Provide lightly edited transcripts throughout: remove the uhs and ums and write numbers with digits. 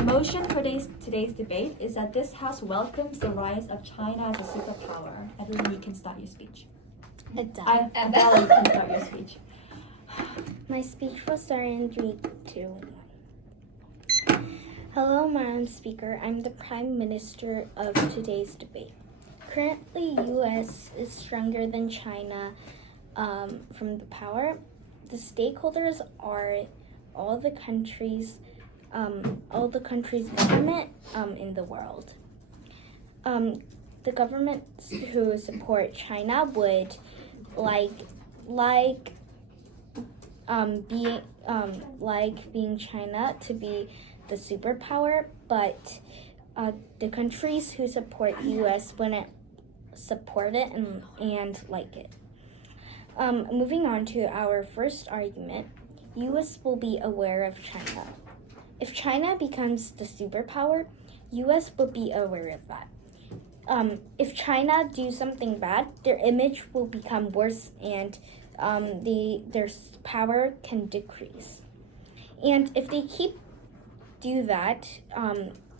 The motion for today's debate is that this House welcomes the rise of China as a superpower. Everyone, you can start your speech. Adele, you can start your speech. My speech will start in 3, 2, 1. Hello, Madam Speaker. I'm the Prime Minister of today's debate. Currently, U.S. is stronger than China from the power. The stakeholders are all the countries' government in the world. The governments who support China would being China to be the superpower, but the countries who support U.S. wouldn't support it and like it. Moving on to our first argument, U.S. will be aware of China. If China becomes the superpower, U.S. will be aware of that. If China do something bad, their image will become worse and their power can decrease. And if they keep doing that,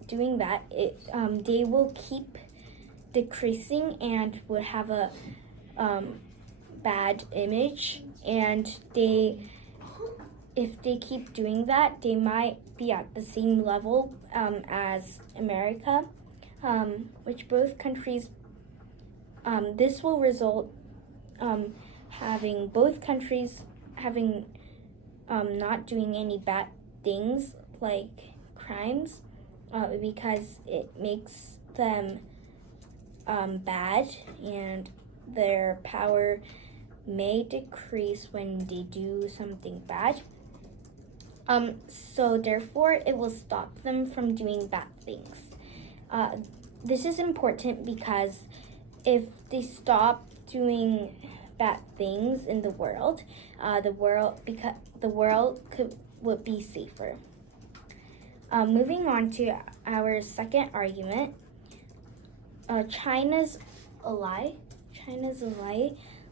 they will keep decreasing and would have a bad image. And if they keep doing that, they might be at the same level as America, which both countries. This will result having both countries having not doing any bad things like crimes, because it makes them bad, and their power may decrease when they do something bad. So therefore, it will stop them from doing bad things. This is important because if they stop doing bad things in the world, would be safer. Moving on to our second argument, China's ally,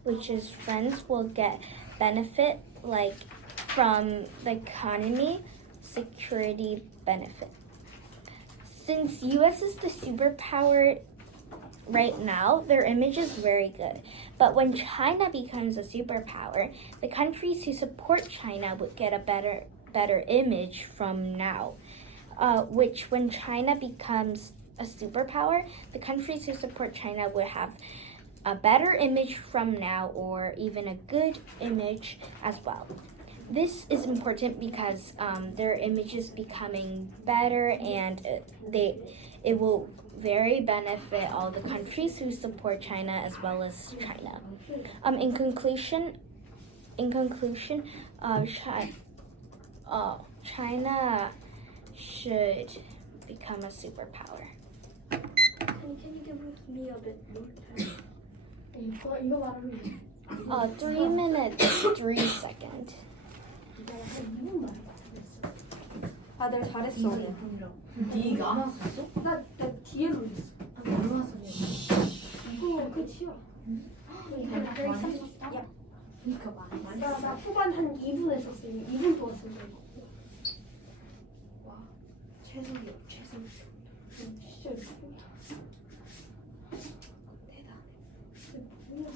which is friends, will get benefit from the economy, security benefit. Since U.S. is the superpower right now, their image is very good. But when China becomes a superpower, the countries who support China would get a better image from now. Which when China becomes a superpower, the countries who support China would have a better image from now, or even a good image as well. This is important because their image is becoming better, and it will very benefit all the countries who support China as well as China. In conclusion, China should become a superpower. Can you give me a bit more time? 3 minutes, 3 seconds. 다들 잘했어. 네가? 나 뒤에로 있어. 이거 끝이야. 나 후반 한 2분 했었어. 2분 도왔어. 와, 최선이야, 최선. 진짜 이거야. 대단해. 뭐야?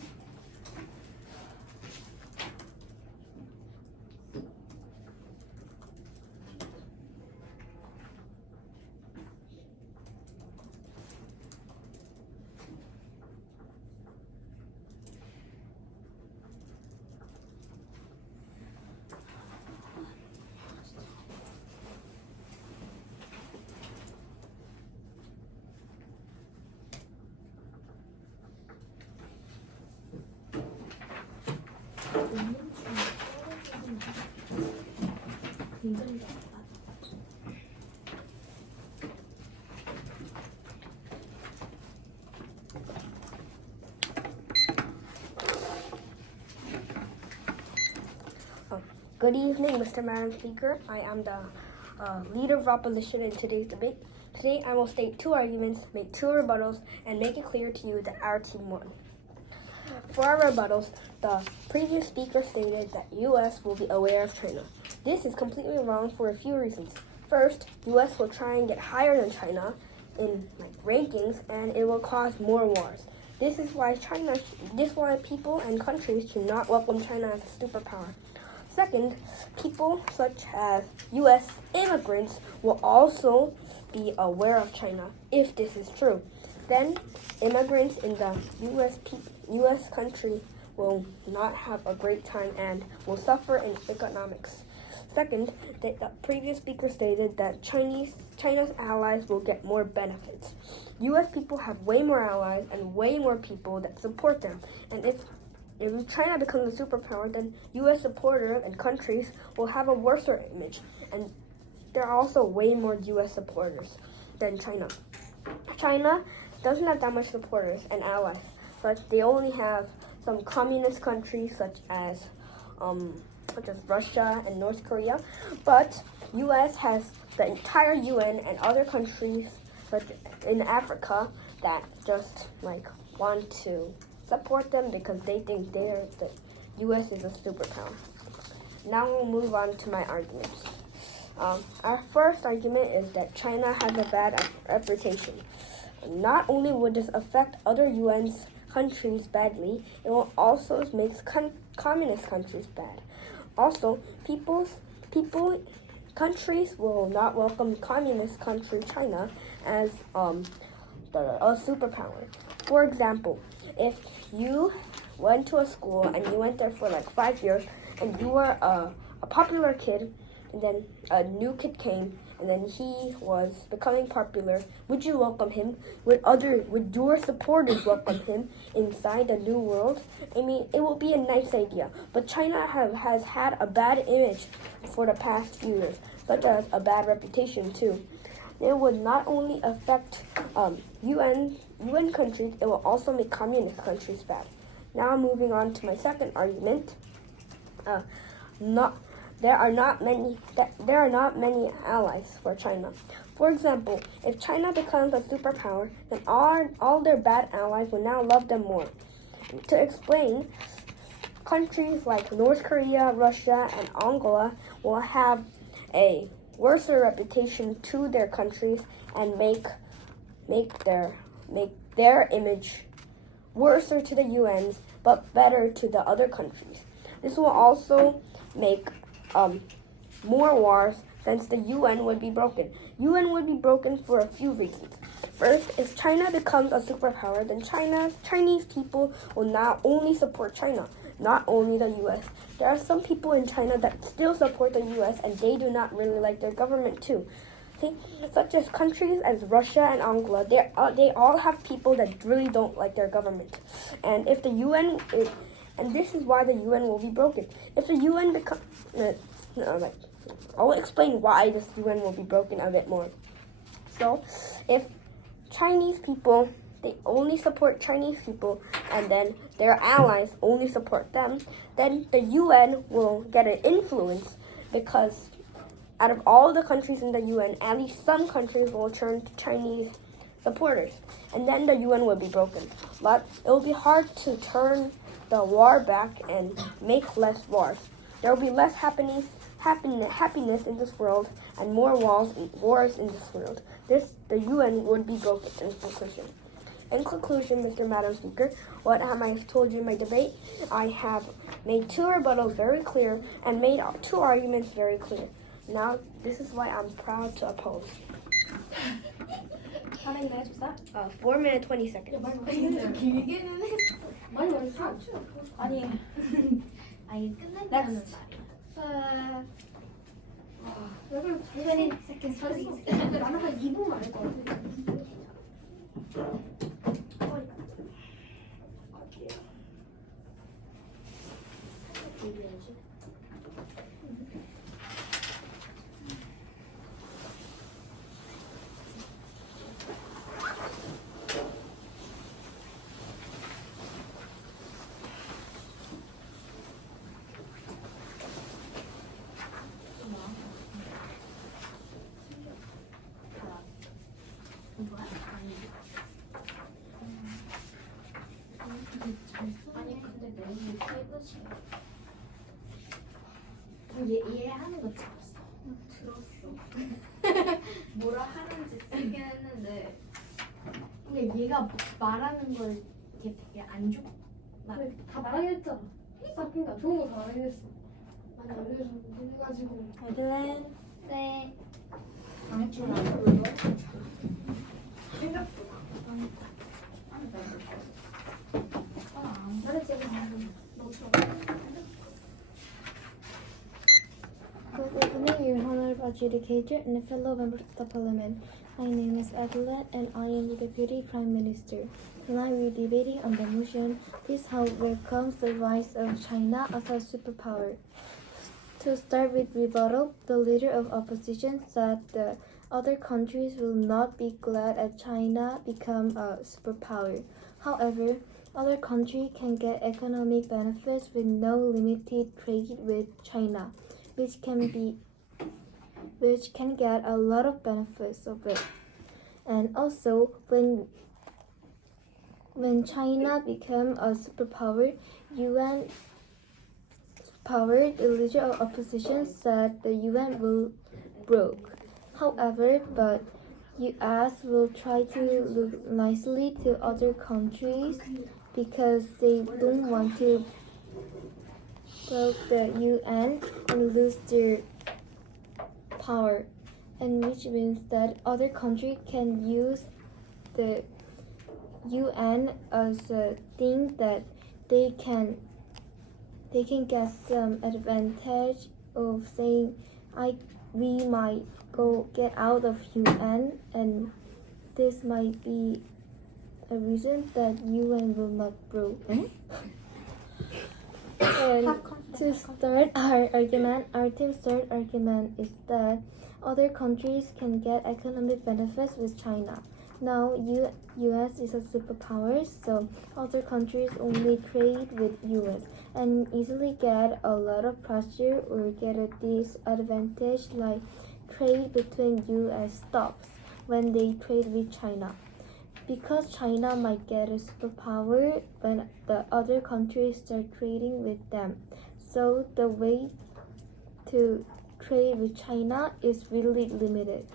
Good evening, Mr. Madam Speaker. I am the leader of opposition in today's debate. Today, I will state 2 arguments, make 2 rebuttals, and make it clear to you that our team won. For our rebuttals, the previous speaker stated that U.S. will be aware of China. This is completely wrong for a few reasons. First, U.S. will try and get higher than China in rankings, and it will cause more wars. This is why people and countries should not welcome China as a superpower. Second, people such as U.S. immigrants will also be aware of China if this is true. Then, immigrants in the U.S. country will not have a great time and will suffer in economics. Second, the previous speaker stated that China's allies will get more benefits. U.S. people have way more allies and way more people that support them. And if China becomes a superpower, then U.S. supporters and countries will have a worse image. And there are also way more U.S. supporters than China. China doesn't have that much supporters and allies, but they only have some communist countries such as Russia and North Korea. But U.S. has the entire UN and other countries in Africa that just want to support them because they think the U.S. is a superpower. Now we'll move on to my arguments. Our first argument is that China has a bad reputation. Not only would this affect other UN countries badly, it will also make communist countries bad. Also, countries will not welcome communist country China as a superpower. For example, if you went to a school and you went there for 5 years and you were a popular kid, and then a new kid came and then he was becoming popular, would you welcome him? Would your supporters welcome him inside the new world? I mean, it will be a nice idea, but China has had a bad image for the past few years, such as a bad reputation too. It would not only affect UN countries, it will also make communist countries bad. Now moving on to my second argument. There are not many allies for China. For example, if China becomes a superpower, then all their bad allies will now love them more. To explain, countries like North Korea, Russia, and Angola will have a worse reputation to their countries and make their image worse to the UNs, but better to the other countries. This will also make more wars, since the UN would be broken. UN would be broken for a few reasons. First, if China becomes a superpower, then Chinese people will not only support China, not only the US. There are some people in China that still support the US and they do not really like their government too. See, such as countries as Russia and Angola, they all have people that really don't like their government. And if the UN and this is why the UN will be broken. If the UN becomes I'll explain why this UN will be broken a bit more. So, if Chinese people, they only support Chinese people, and then their allies only support them, then the UN will get an influence, because out of all the countries in the UN, at least some countries will turn to Chinese supporters, and then the UN will be broken. But it will be hard to turn the war back and make less wars. There will be less happiness in this world and more wars in this world. The UN would be broken in conclusion. In conclusion, Mr. Madam Speaker, what have I told you in my debate? I have made 2 rebuttals very clear and made 2 arguments very clear. Now, this is why I'm proud to oppose. How many minutes was that? 4 minutes, 20 seconds. 길게는 했어. 많이 했어. 아니, 끝났다는 next. 말이야. 20 seconds, please. 나는 한 2분 말할 것 같아. 아니 근데 내일 퇴근시 얘 하는 거 들었어? 들었어. 뭐라 하는지 쓰긴 했는데 근데 얘가 말하는 걸 이게 되게 안 좋. 근데 다 말하긴 했잖아. 그러니까 좋은 거 다 말하긴 했어. 많이 알려주긴 해가지고. 에들렌 네. 안줄 알아. 생각보다. 나는 지금 너처럼. Good evening, your honorable adjudicator and fellow members of the parliament. My name is Adelaide and I am the Deputy Prime Minister. Tonight we are debating on the motion, this House welcomes the rise of China as a superpower. To start with rebuttal, the leader of opposition said that other countries will not be glad at China become a superpower. However, other countries can get economic benefits with no limited trade with China, which can get a lot of benefits of it. And also, when China became a superpower, the leader of opposition said the UN will broke. However, but US will try to look nicely to other countries because they don't want to broke the UN and lose their power, and which means that other countries can use the UN as a thing that they can get some advantage of saying we might go get out of UN, and this might be a reason that UN will not grow. And to start our argument, our team's third argument is that other countries can get economic benefits with China. Now, US is a superpower, so other countries only trade with US and easily get a lot of pressure or get a disadvantage like trade between US stops when they trade with China. Because China might get a superpower when the other countries start trading with them. So the way to trade with China is really limited.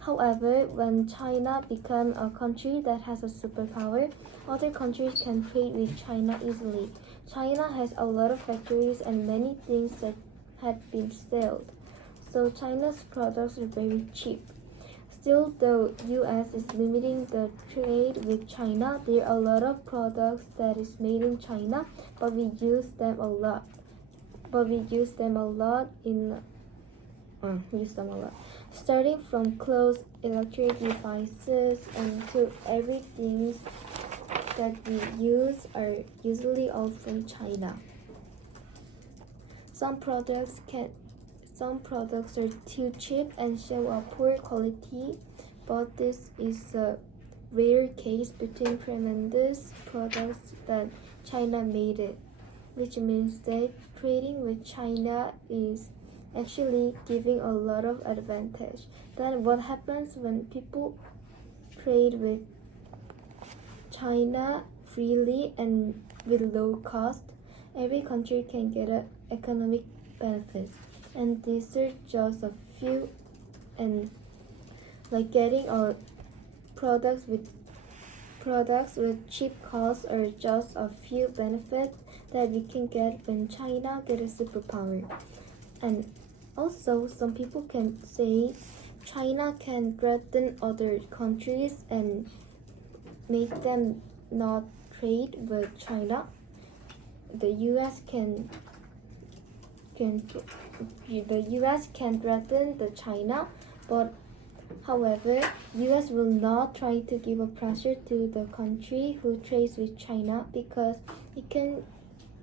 However, when China becomes a country that has a superpower, other countries can trade with China easily. China has a lot of factories and many things that had been sold. So China's products are very cheap. Still, though US is limiting the trade with China, there are a lot of products that is made in China, but we use them a lot. Starting from clothes, electric devices, and to everything that we use are usually all from China. Some products are too cheap and show a poor quality, but this is a rare case between tremendous products that China made it, which means that trading with China is actually giving a lot of advantage. Then what happens when people trade with China freely and with low cost? Every country can get an economic benefits. And these are just a few, and like getting our products with cheap costs are just a few benefits that we can get when China gets a superpower. And also, some people can say China can threaten other countries and make them not trade with China. The US can threaten the China, but however, US will not try to give a pressure to the country who trades with China because it can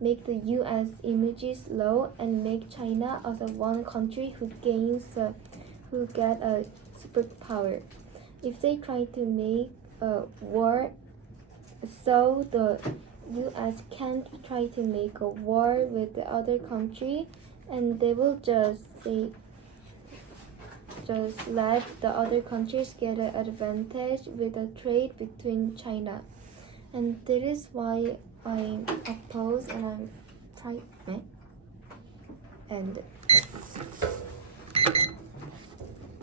make the US images low and make China as a one country who get a superpower. If they try to make a war, so the US can't try to make a war with the other country, and they will just let the other countries get an advantage with a trade between China. And that is why I oppose and I'm trying and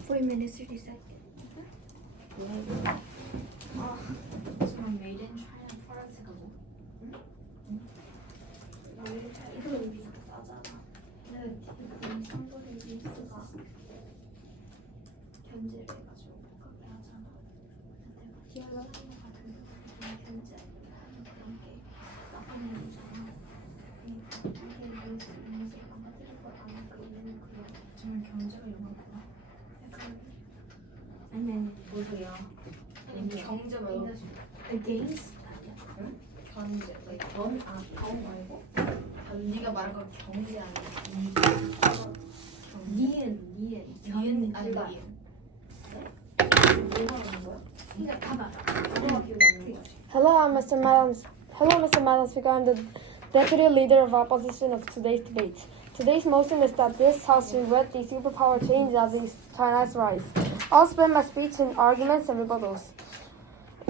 4 minutes 30 seconds. 그럼 메이드 인 차이나 프랑스가 뭐? 이거 비싸 싸잖아. 근데 상도리 믹스가 견제를 해가지고 그렇게 하잖아. 근데 디알라 같은 경우는 견제하는 그런 게 나쁜 일이잖아. 그러니까 이게 믹스 망가뜨릴 걸 아는 그 이유는 그런 정말 견제가 용하구나. 약간 아니 뭐세요? 경제 말고 against 아니야? 견제 견 말고 네가 말한 건 경제 아니야? 니은 아니 니은 뭐 하는 거야? 그러니까 봐봐 뭐가 기억이 안 나. Hello, Mr. Madam Speaker. I'm the Deputy Leader of Opposition of today's debate. Today's motion is that this House revert the superpower change as is China's rise. I'll spend my speech in arguments and rebuttals.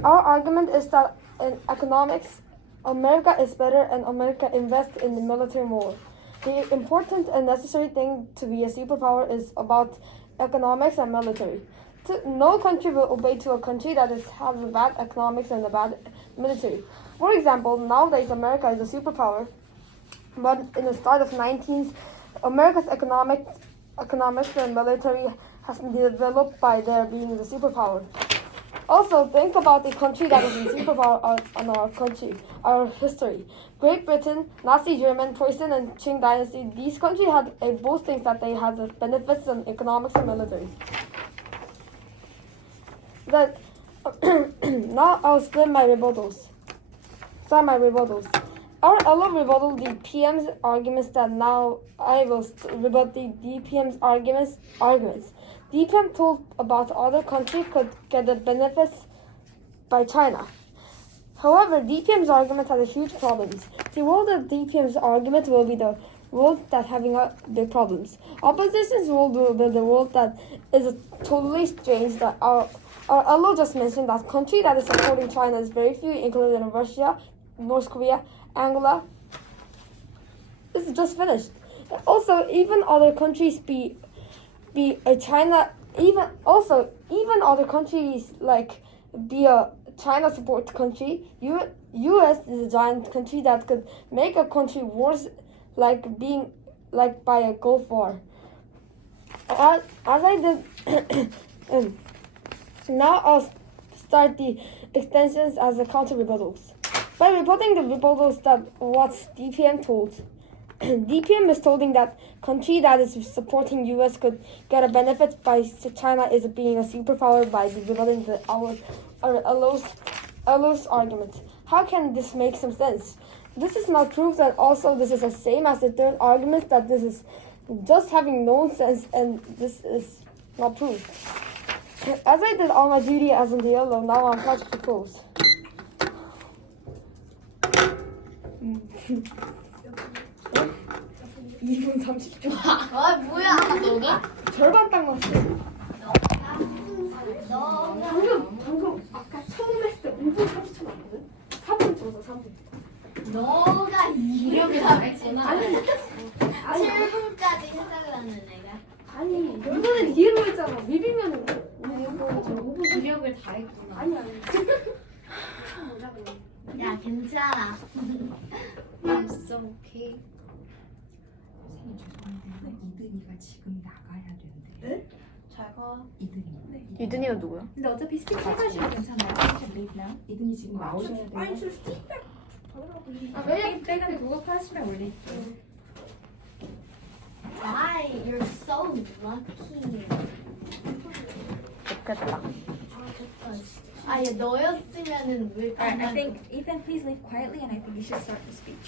Our argument is that in economics, America is better and America invests in the military more. The important and necessary thing to be a superpower is about economics and military. No country will obey to a country that has a bad economics and a bad military. For example, nowadays America is a superpower, but in the start of 19th, America's economics and military has been developed by their being the superpower. Also, think about the country that is in superpower on our country, our history. Great Britain, Nazi Germany, Prussia, and Qing Dynasty, these countries had both things that they had the benefits in economics and military. Now I'll split my rebuttals. I'll rebuttal the PM's arguments that now I will rebut the DPM's arguments. DPM told about other countries could get the benefits by China. However, DPM's argument has a huge problems. The world of DPM's argument will be the world that having big problems. Opposition's world will be the world that is totally strange. That our LO just mentioned that country that is supporting China is very few, including Russia, North Korea, Angola. This is just finished. Also, even other countries be a China, even other countries like be a China support country. U.S. is a giant country that could make a country worse, like being like by a Gulf War. As I did, now I'll start the extensions as a counter rebuttals. By rebutting the rebuttals that what DPM told. DPM is told that country that is supporting U.S. could get a benefit by China is being a superpower by rebutting our LO's argument. How can this make some sense? This is not proof that also this is the same as the third argument that this is just having no sense and this is not proof. As I did all my duty as in the LO, now I'm about to propose. 아 뭐야 너가? 절반 딱 맞았어. 너 방금 아까 처음 했을 때 5분 30초 맞거든? 3분 줘서 3분. 너가 이력을 다 했구나. 아니 7분까지 해달라는 애가. 아니 이거는 뒤로 했잖아. 미비면은 5분 이력을 다 했구나. 아니. 야 괜찮아. It's okay. 선생님 죄송한데 이든이가 지금 나가야 된대. 네? 잘 가. 이든이. 유준이가 누구야? 근데 어차피 스피치 해가지고 괜찮아요. 이든이 지금 나오셔야 돼요. 아니 저 스티커. 아 왜냐? 백은 그거 팔시면 올릴게. Why? You're so lucky. 좋겠다. 아, 얘 너였으면은 왜? Alright, I think Ethan, please leave quietly, and I think you should start the speech.